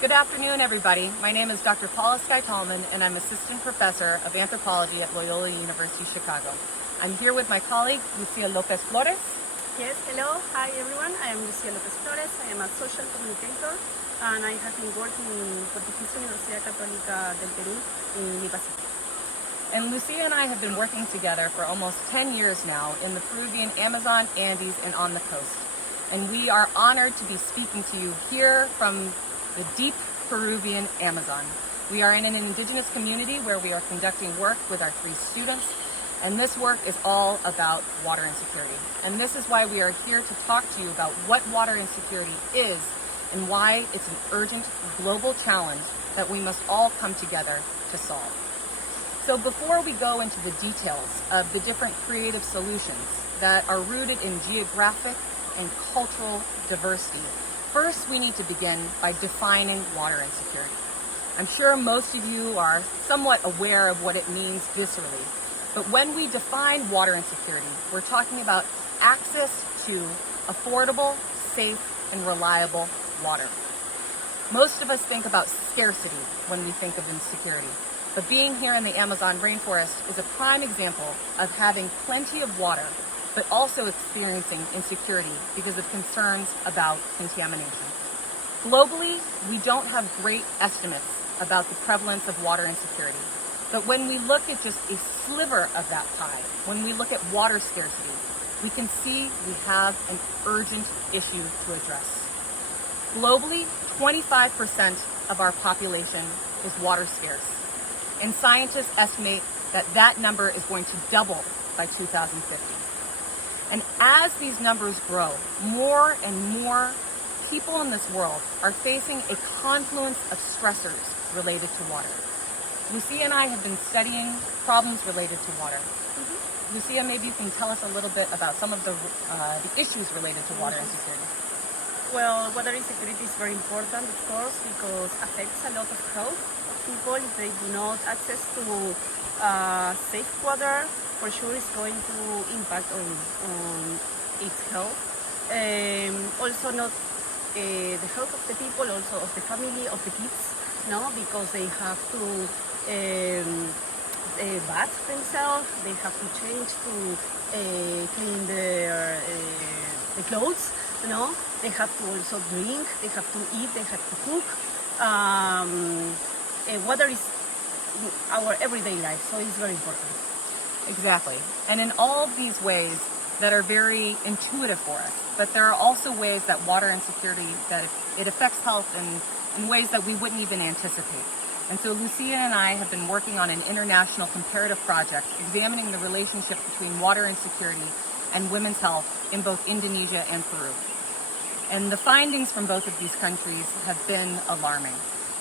Good afternoon, everybody. My name is Dr. Paula Sky-Tallman, and I'm Assistant Professor of Anthropology at Loyola University Chicago. I'm here with my colleague, Lucia Lopez Flores. Yes, hello. Hi, everyone. I am Lucia Lopez Flores. I am a social communicator, and I have been working in Pontificia Universidad Católica del Perú in Lipa City. And Lucia and I have been working together for almost 10 years now in the Peruvian Amazon, Andes, and on the coast. And we are honored to be speaking to you here from the deep Peruvian Amazon. We are in an indigenous community where we are conducting work with our 3 students, and this work is all about water insecurity. And this is why we are here to talk to you about what water insecurity is and why it's an urgent global challenge that we must all come together to solve. So before we go into the details of the different creative solutions that are rooted in geographic and cultural diversity, first we need to begin by defining water insecurity. I'm sure most of you are somewhat aware of what it means viscerally, but when we define water insecurity, we're talking about access to affordable, safe, and reliable water. Most of us think about scarcity when we think of insecurity. But being here in the Amazon rainforest is a prime example of having plenty of water, but also experiencing insecurity because of concerns about contamination. Globally, we don't have great estimates about the prevalence of water insecurity. But when we look at just a sliver of that pie, when we look at water scarcity, we can see we have an urgent issue to address. Globally, 25% of our population is water scarce. And scientists estimate that that number is going to double by 2050. And as these numbers grow, more and more people in this world are facing a confluence of stressors related to water. Lucia and I have been studying problems related to water. Lucia, maybe you can tell us a little bit about some of the issues related to water insecurity. Well, water insecurity is very important, of course, because it affects a lot of health of people. If they do not access to safe water, for sure it's going to impact on its health. Also not the health of the people, also of the family, of the kids, no, because they have to bath themselves, they have to change to clean their the clothes, you know, they have to also drink, they have to eat, they have to cook. Water is our everyday life, so it's very important. Exactly. And in all of these ways that are very intuitive for us, but there are also ways that water insecurity, that it affects health in ways that we wouldn't even anticipate. And so Lucia and I have been working on an international comparative project examining the relationship between water insecurity and women's health in both Indonesia and Peru. And the findings from both of these countries have been alarming.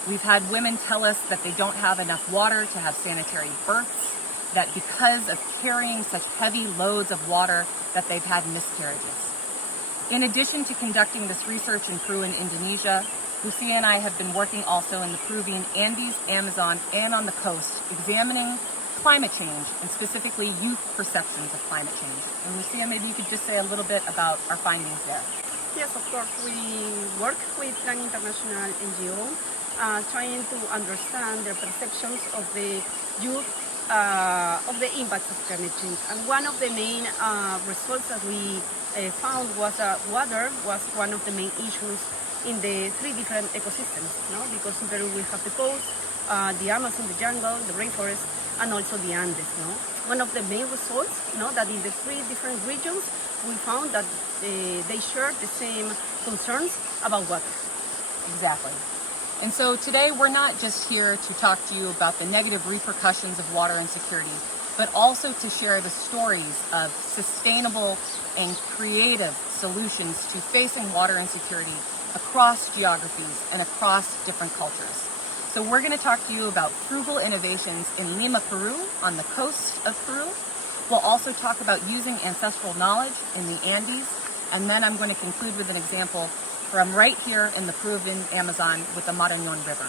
We've had women tell us that they don't have enough water to have sanitary births, that because of carrying such heavy loads of water that they've had miscarriages. In addition to conducting this research in Peru and Indonesia, Lucia and I have been working also in the Peruvian Andes, Amazon, and on the coast, examining climate change, and specifically youth perceptions of climate change. And Lucia, maybe you could just say a little bit about our findings there. Yes, of course. We work with an international NGO trying to understand their perceptions of the youth of the impacts of climate change. And one of the main results that we found was that water was one of the main issues in the 3 different ecosystems, no? Because in Peru we have the coast, the Amazon, the jungle, the rainforest, and also the Andes. No? One of the main results, that in the 3 different regions we found that they share the same concerns about water. Exactly. And so today we're not just here to talk to you about the negative repercussions of water insecurity, but also to share the stories of sustainable and creative solutions to facing water insecurity across geographies and across different cultures. So we're going to talk to you about frugal innovations in Lima, Peru, on the coast of Peru. We'll also talk about using ancestral knowledge in the Andes, and then I'm going to conclude with an example from right here in the Peruvian Amazon with the Marañón River.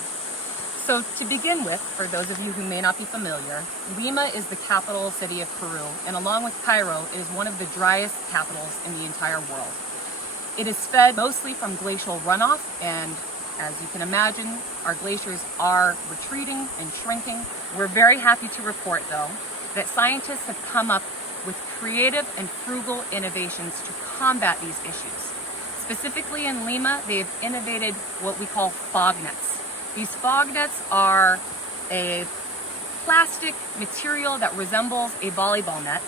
So to begin with, for those of you who may not be familiar, Lima is the capital city of Peru, and along with Cairo, it is one of the driest capitals in the entire world. It is fed mostly from glacial runoff and As you can imagine, our glaciers are retreating and shrinking. We're very happy to report, though, that scientists have come up with creative and frugal innovations to combat these issues. Specifically in Lima, they have innovated what we call fog nets. These fog nets are a plastic material that resembles a volleyball net.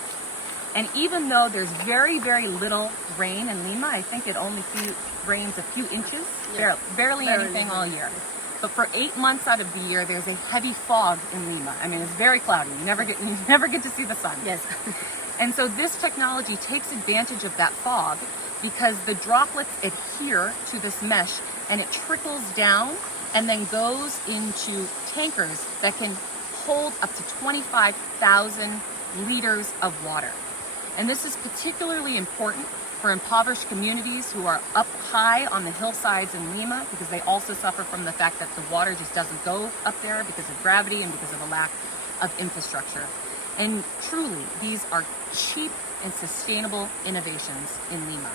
And even though there's very, very little rain in Lima, I think it only rains a few inches, barely anything all year. But for 8 months out of the year, there's a heavy fog in Lima. I mean, it's very cloudy. You never get to see the sun. Yes. And so this technology takes advantage of that fog because the droplets adhere to this mesh and it trickles down and then goes into tankers that can hold up to 25,000 liters of water. And this is particularly important for impoverished communities who are up high on the hillsides in Lima because they also suffer from the fact that the water just doesn't go up there because of gravity and because of a lack of infrastructure. And truly, these are cheap and sustainable innovations in Lima.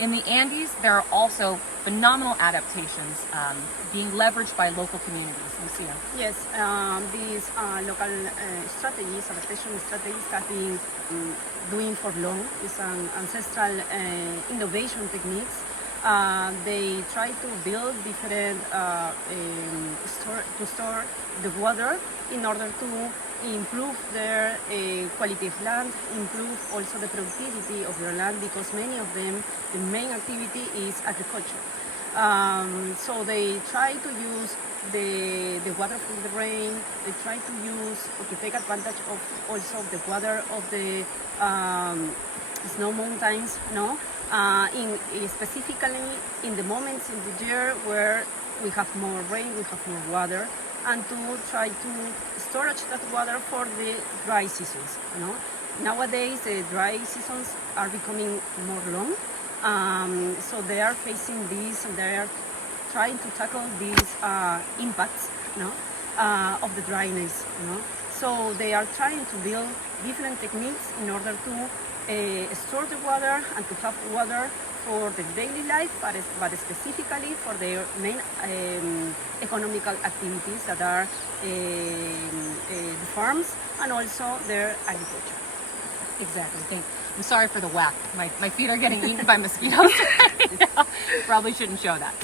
In the Andes, there are also phenomenal adaptations being leveraged by local communities. Lucia. Yes, these local strategies, adaptation strategies, have been doing for long. It's an ancestral innovation techniques. They try to build different to store the water in order to improve their quality of land, improve also the productivity of their land, because many of them, the main activity is agriculture. So they try to use the water from the rain. They try to use or to take advantage of also the water of the snow mountains. No, specifically in the moments in the year where we have more rain, we have more water, and to try to storage that water for the dry seasons. You know, nowadays the dry seasons are becoming more long. So they are facing this, and they are trying to tackle these impacts, of the dryness. So they are trying to build different techniques in order to store the water and to have water for the daily life, but specifically for their main economical activities that are the farms and also their agriculture. Exactly. I'm sorry for the whack. My feet are getting eaten by mosquitoes right now. Probably shouldn't show that.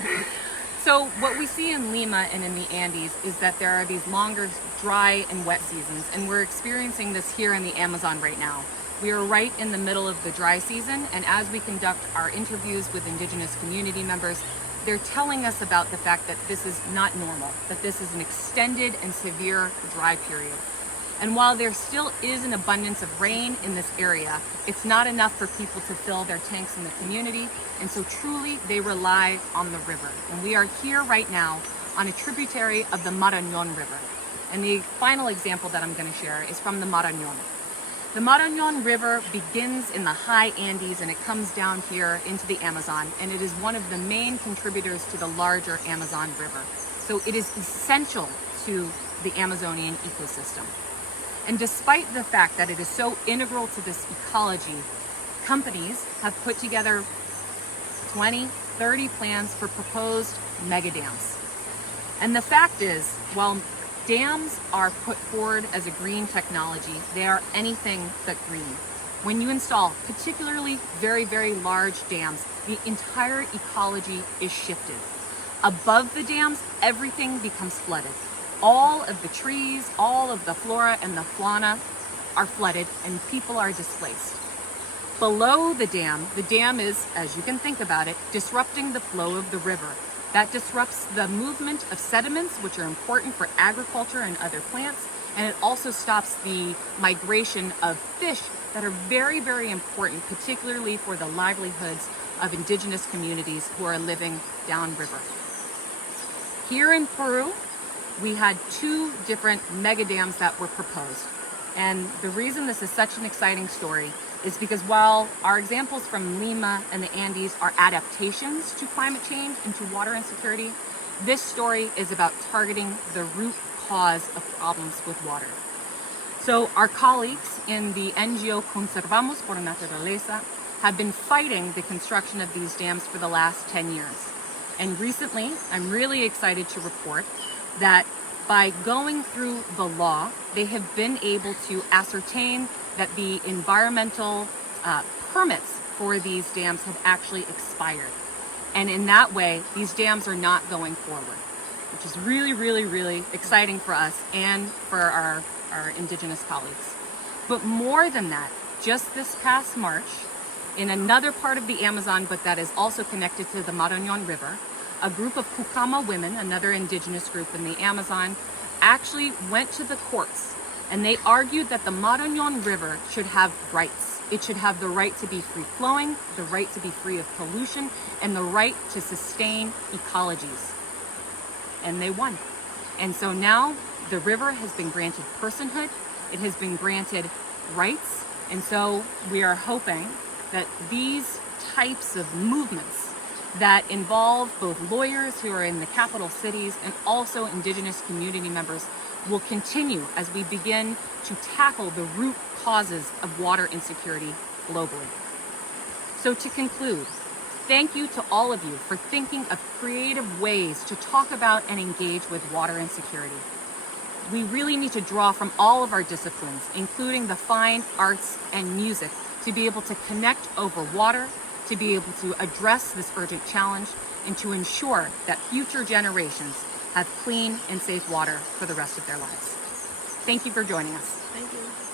So what we see in Lima and in the Andes is that there are these longer dry and wet seasons, and we're experiencing this here in the Amazon right now. We are right in the middle of the dry season, and as we conduct our interviews with indigenous community members, they're telling us about the fact that this is not normal, that this is an extended and severe dry period. And while there still is an abundance of rain in this area, it's not enough for people to fill their tanks in the community, and so truly they rely on the river. And we are here right now on a tributary of the Marañón River. And the final example that I'm going to share is from the Marañón. The Marañón River begins in the high Andes and it comes down here into the Amazon, and it is one of the main contributors to the larger Amazon River. So it is essential to the Amazonian ecosystem. And despite the fact that it is so integral to this ecology, companies have put together 20, 30 plans for proposed mega dams. And the fact is, while dams are put forward as a green technology, they are anything but green. When you install particularly very, very large dams, the entire ecology is shifted. Above the dams, everything becomes flooded. All of the trees, all of the flora and the fauna are flooded and people are displaced. Below the dam is, as you can think about it, disrupting the flow of the river. That disrupts the movement of sediments, which are important for agriculture and other plants, and it also stops the migration of fish that are very, very important, particularly for the livelihoods of indigenous communities who are living downriver. Here in Peru, we had 2 different mega dams that were proposed. And the reason this is such an exciting story is because while our examples from Lima and the Andes are adaptations to climate change and to water insecurity, this story is about targeting the root cause of problems with water. So our colleagues in the NGO Conservamos por Naturaleza have been fighting the construction of these dams for the last 10 years. And recently, I'm really excited to report that by going through the law, they have been able to ascertain that the environmental permits for these dams have actually expired. And in that way, these dams are not going forward, which is really, really, really exciting for us and for our Indigenous colleagues. But more than that, just this past March, in another part of the Amazon, but that is also connected to the Marañón River, a group of Kukama women, another Indigenous group in the Amazon, actually went to the courts and they argued that the Marañón River should have rights. It should have the right to be free-flowing, the right to be free of pollution, and the right to sustain ecologies. And they won. And so now the river has been granted personhood, it has been granted rights, and so we are hoping that these types of movements that involve both lawyers who are in the capital cities and also Indigenous community members will continue as we begin to tackle the root causes of water insecurity globally. So to conclude, thank you to all of you for thinking of creative ways to talk about and engage with water insecurity. We really need to draw from all of our disciplines, including the fine arts and music, to be able to connect over water, to be able to address this urgent challenge, and to ensure that future generations have clean and safe water for the rest of their lives. Thank you for joining us. Thank you.